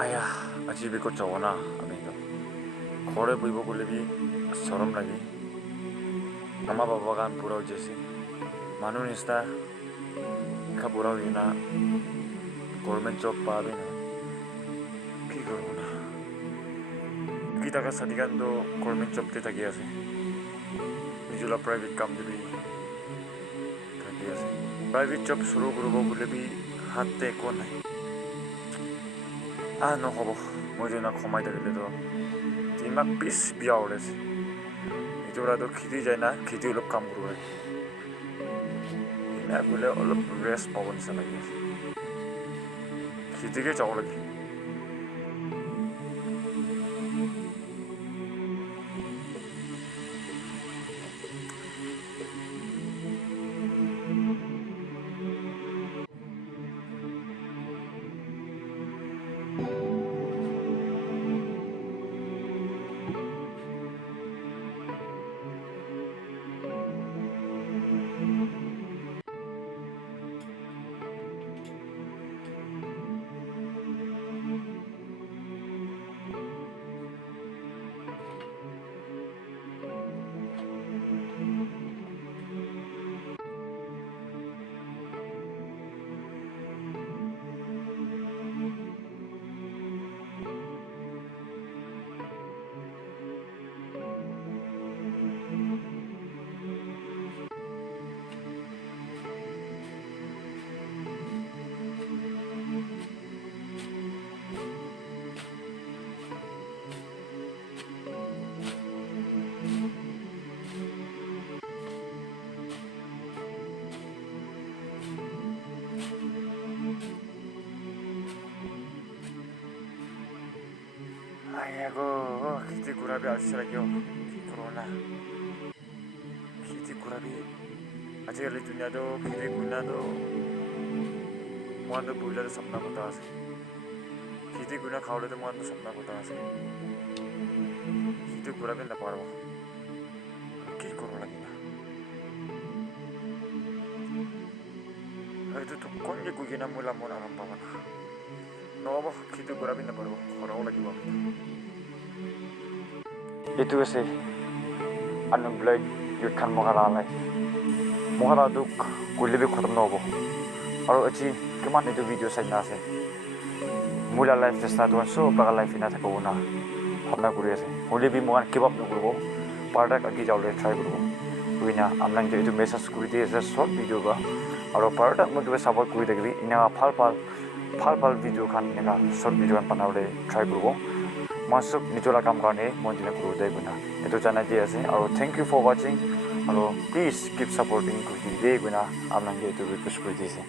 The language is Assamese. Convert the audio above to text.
আয়া আজি বিকট যাব না আমি তো ঘরে বইব বলে বি সরম লাগে মামা বাবা গান পুরা হয়েছে মানুষ নিস্তা খা পুরা হই না গভর্নমেন্ট জব পাবে না কি করবো না কি টাকা সাথে গান তো গভর্নমেন্ট জবতে থাকি আছে নিজলা প্রাইভেট কাম দিবি থাকি আছে প্রাইভেট জব শুরু করব বলে বি হাতে একো নাই নহ'ব মই যেনে কমাই থাকিলেতো তিমাক পিছ বিয়া ওলাইছে এইটোৰাতো খেতি যায় না খেতি অলপ কাম কৰিব লাগে এনে বোলে অলপ ৰেষ্ট পাব নিচিনা লাগি আছে খেতিকে যাব লাগে 아이고 기대 구라비 알쓰라겨 코로나 기대 구라비 아직까지 두냐도 기대 구나도 뭐한도 보일러도 섭나 보다 하세 기대 구나 가을에도 뭐한도 섭나 보다 하세 기대 구라비 나 바로 기 코로나기나 itu tuh konye kugina mula muna rampa mana no kitu kurabi na baru korau lagi bang itu sih unemployed youth kan mukara lai mukara tuh kulit lebih kotor nobo aru aci kemana itu video saya nasi mula life test tuan so bakal life ina tak kau na hamna kuriya sih kulit lebih mukan kebab nukurbo pada kaki jauh le try kurbo kuina amlang itu message kuri dia short video ba aru pada mungkin support kuri degi ina fal video kan ina short video kan panau le try kurbo masuk nijola kam karne monjina kuru dai guna itu jana dia ase aru thank you for watching aru please keep supporting kuri dei guna amlang itu request kuri dise